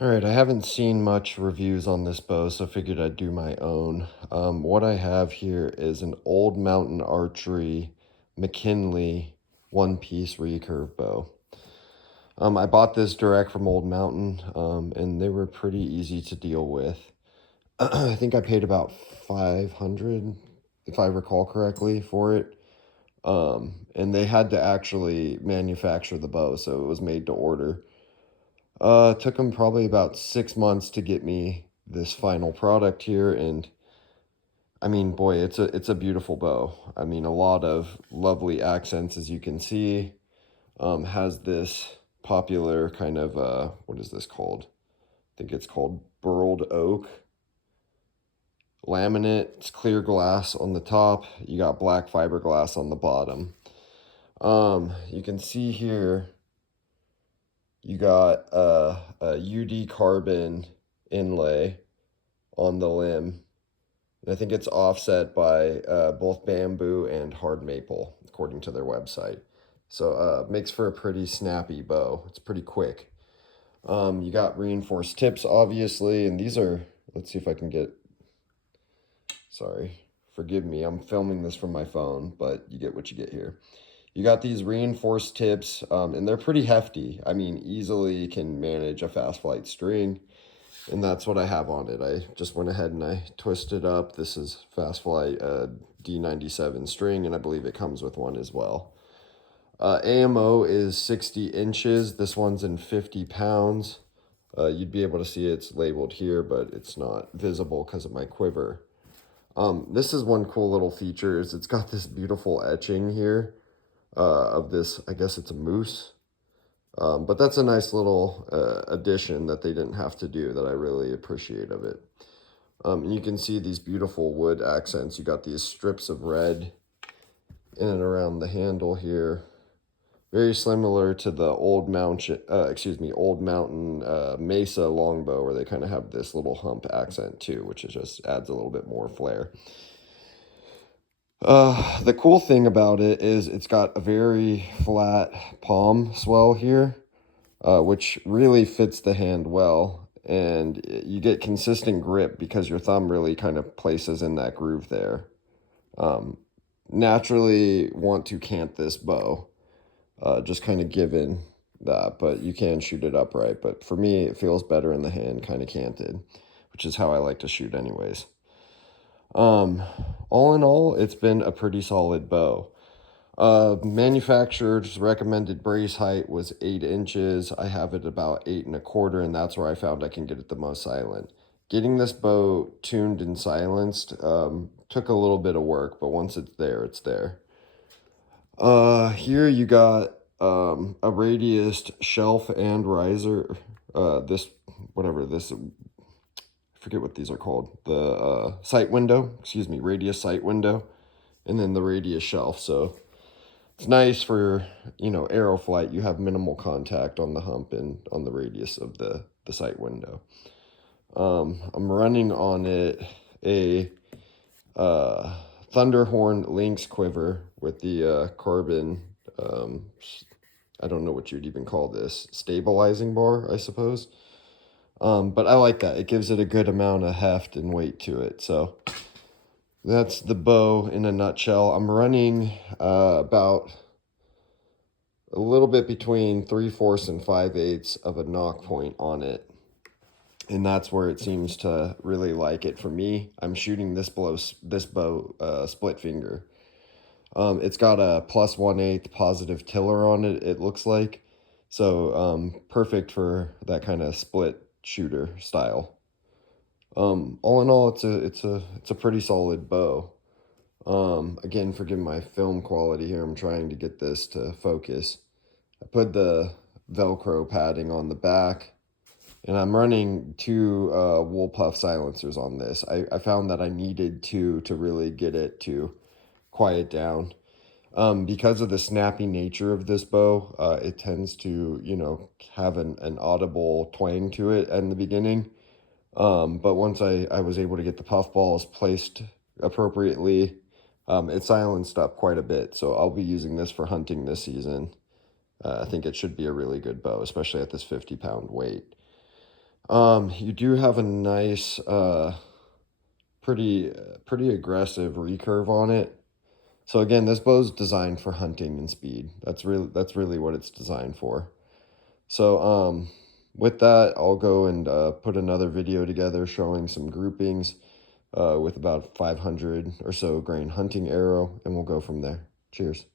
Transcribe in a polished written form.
All right, I haven't seen much reviews on this bow, so I figured I'd do my own. What I have here is an old mountain archery McKinley one-piece recurve bow. I bought this direct from Old Mountain, and they were pretty easy to deal with. I think I paid about 500, if I recall correctly, for it. And they had to actually manufacture the bow, so it was made to order. It took them probably about 6 months to get me this final product here, and I mean, boy, it's a beautiful bow. I mean, a lot of lovely accents, as you can see. Has this popular kind of what is this called? I think it's called burled oak laminate. It's clear glass on the top. You got black fiberglass on the bottom. You can see here. You got a UD carbon inlay on the limb. And I think it's offset by both bamboo and hard maple, according to their website. So makes for a pretty snappy bow. It's pretty quick. You got reinforced tips, obviously, and these are, let's see if I can get, sorry, forgive me, I'm filming this from my phone, but you get what you get here. You got these reinforced tips, and they're pretty hefty. I mean, easily can manage a fast flight string, and that's what I have on it. I just went ahead and I twisted up. This is fast flight D97 string, and I believe it comes with one as well. AMO is 60 inches. This one's in 50 pounds. You'd be able to see it's labeled here, but it's not visible because of my quiver. This is one cool little feature is it's got this beautiful etching here of this, I guess it's a moose. But that's a nice little addition that they didn't have to do that I really appreciate of it. And you can see these beautiful wood accents. You got these strips of red in and around the handle here. Very similar to the old mountain Mesa longbow, where they kind of have this little hump accent too, which is just adds a little bit more flair. The cool thing about it is it's got a very flat palm swell here, which really fits the hand well, and you get consistent grip because your thumb really kind of places in that groove there. Naturally want to cant this bow, just kind of given that, but you can shoot it upright. But for me, it feels better in the hand, kind of canted, which is how I like to shoot anyways. All in all, it's been a pretty solid bow. Manufacturer's recommended brace height was 8 inches. I have it about 8 1/4, and that's where I found I can get it the most silent. Getting this bow tuned and silenced took a little bit of work, but once it's there, it's there. Here you got a radiused shelf and riser. This, whatever this, I forget what these are called. The sight window, excuse me, radius sight window, and then the radius shelf. So it's nice for, arrow flight. You have minimal contact on the hump and on the radius of the sight window. I'm running on it a Thunderhorn Lynx quiver with the carbon, I don't know what you'd even call this, stabilizing bar, I suppose. But I like that. It gives it a good amount of heft and weight to it. So that's the bow in a nutshell. I'm running about a little bit between 3/4 and 5/8 of a knock point on it. And that's where it seems to really like it for me. I'm shooting this bow split finger. It's got a +1/8 positive tiller on it, it looks like. So perfect for that kind of split shooter style. All in all, it's a pretty solid bow. Again, forgive my film quality here. I'm trying to get this to focus. I put the Velcro padding on the back, and I'm running 2 wool puff silencers on this. I found that I needed to really get it to quiet down. Because of the snappy nature of this bow, it tends to, have an audible twang to it in the beginning. But once I was able to get the puff balls placed appropriately, it silenced up quite a bit. So I'll be using this for hunting this season. I think it should be a really good bow, especially at this 50-pound weight. You do have a nice, pretty aggressive recurve on it. So again, this bow's designed for hunting and speed. That's really what it's designed for. So with that, I'll go and put another video together showing some groupings with about 500 or so grain hunting arrow, and we'll go from there. Cheers.